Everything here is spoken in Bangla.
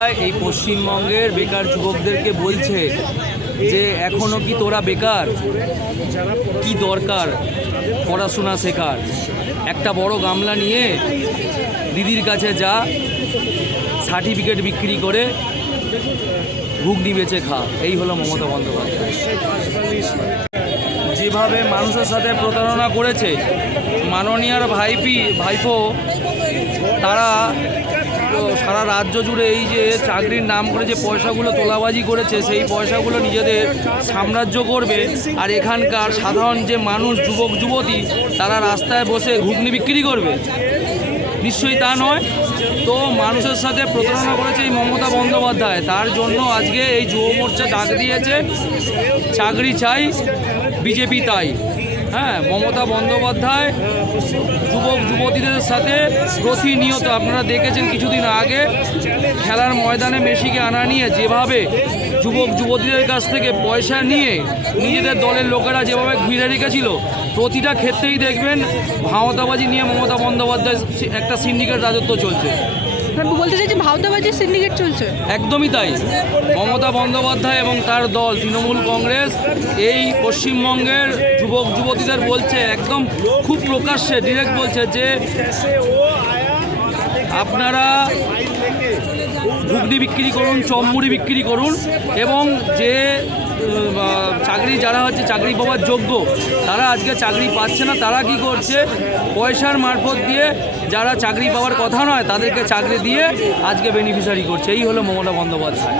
এই পশ্চিমবঙ্গের বেকার যুবকদেরকে বলছে যে এখনো কি তোরা বেকার, কি দরকার পড়াশোনা শেখার, একটা বড় গামলা নিয়ে দিদির কাছে যা, সার্টিফিকেট বিক্রি করে ঘুগনি বেচে খা। এই হলো মমতা বন্দ্যোপাধ্যায়। যেভাবে মানুষের সাথে প্রতারণা করেছে মাননীয়ার ভাইপো, তারা সারা রাজ্য জুড়ে এই যে চাকরির নাম করে যে পয়সাগুলো তোলাবাজি করেছে, সেই পয়সাগুলো নিজেদের সাম্রাজ্য করবে, আর এখানকার সাধারণ যে মানুষ, যুবক যুবতী, তারা রাস্তায় বসে ঘুগনি বিক্রি করবে। নিশ্চয়ই তা নয়। তো মানুষের সাথে প্রতারণা করেছে এই মমতা বন্দ্যোপাধ্যায়। তার জন্য আজকে এই যুব মোর্চা ডাক দিয়েছে, চাকরি চাই, বিজেপি তাই। হ্যাঁ, মমতা বন্দ্যোপাধ্যায় যুবক যুবতীদের সাথে প্রতিনিয়ত, আপনারা দেখেছেন কিছুদিন আগে খেলার ময়দানে মেসিকে আনা নিয়ে যেভাবে যুবক যুবতীদের কাছ থেকে পয়সা নিয়ে নিজেদের দলের লোকেরা যেভাবে ঘিরে রেখেছিল, প্রতিটা ক্ষেত্রেই দেখবেন ভাওতাবাজি নিয়ে মমতা বন্দ্যোপাধ্যায় একটা সিন্ডিকেট রাজত্ব চলছে। বলতে চাইছি ভাওতাবাজির সিন্ডিকেট চলছে। একদমই তাই। মমতা বন্দ্যোপাধ্যায় এবং তার দল তৃণমূল কংগ্রেস এই পশ্চিমবঙ্গের যুবক যুবতীদের বলছে, একদম খুব প্রকাশ্যে ডিরেক্ট বলছে যে আপনারা ঘুগনি বিক্রি করুন, চমমুড়ি বিক্রি করুন, এবং যে চাকরি যারা হচ্ছে চাকরি পাওয়ার যোগ্য, তারা আজকে চাকরি পাচ্ছে না। তারা কি করছে, পয়সার মারফত দিয়ে যারা চাকরি পাওয়ার কথা নয় তাদেরকে চাকরি দিয়ে আজকে বেনিফিশিয়ারি করছে। এই হলো মমতা বন্দ্যোপাধ্যায়।